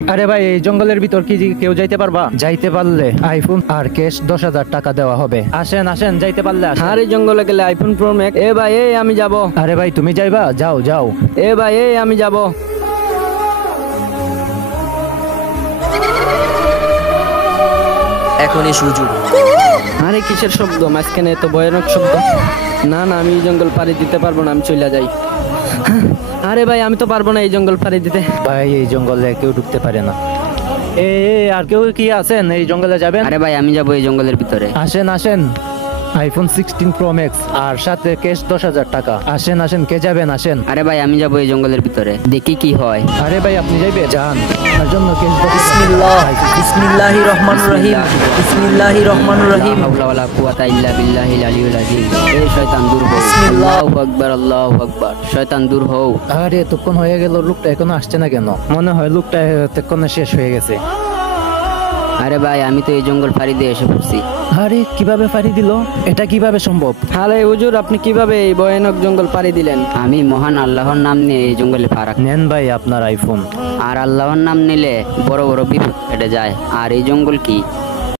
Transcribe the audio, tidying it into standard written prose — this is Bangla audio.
আরে ভাই, এই জঙ্গলের ভিতর কি কেউ যাইতে পারবা? যাইতে পারলে আইফোন আর ক্যাশ 10,000 টাকা দেওয়া হবে। আসেন আসেন, যাইতে পারলে আসেন। আর এই জঙ্গলে গেলে আইফোন প্রো ম্যাক্স। এ ভাই এই আমি যাব। আরে ভাই, তুমি যাইবা? যাও যাও। এ ভাই এই আমি যাব। এখনই সুযোগ। আরে কিসের শব্দ? মাঝখানে এত ভয়ানক শব্দ। না না, আমি এই জঙ্গল পাড়ি দিতে পারবো না, আমি চলে যাই। আরে ভাই আমি তো পারবো না এই জঙ্গল পাড়ি দিতে। ভাই, এই জঙ্গলে কেউ ঢুকতে পারে না। আর কেউ কি আছেন এই জঙ্গলে যাবেন? আরে ভাই আমি যাবো এই জঙ্গলের ভিতরে। আসেন আসেন, আইফোন 16 প্রো ম্যাক্স আর সাথে ক্যাশ 10,000 টাকা। আসেন আসেন, কে যাবেন? আসেন। আরে ভাই আমি যাবো এই জঙ্গলের ভিতরে, দেখি কি হয়। আরে ভাই, আপনি যাইবে? যান, তার জন্য ক্যাশ বিসমিল্লাহ, বিসমিল্লাহির রহমানির রহিম, বিসমিল্লাহির রহমানির রহিম। লা হাওলা ওয়ালা কুওয়াতা ইল্লা বিল্লাহিল আলিয়্যিল আযীম। এই শয়তান দূর হও। বিসমিল্লাহ। আল্লাহু আকবার, আল্লাহু আকবার। শয়তান দূর হও। আরে এতক্ষণ হয়ে গেল, লোকটা এখনো আসছে না কেন? মনে হয় লোকটা এতক্ষণে শেষ হয়ে গেছে। আরে ভাই আমি তো এই জঙ্গল পাড়ি দিয়ে এসে পড়ছি। আরে কিভাবে পাড়ি দিল? এটা কিভাবে সম্ভব? আরে হুজুর, আপনি কিভাবে এই ভয়ানক জঙ্গল পাড়ি দিলেন? আমি মহান আল্লাহর নাম নিয়ে এই জঙ্গলে পা রাখি। নেন ভাই আপনার আইফোন। আর আল্লাহর নাম নিলে বড় বড় বিপদ কেটে যায়। আর এই জঙ্গল কি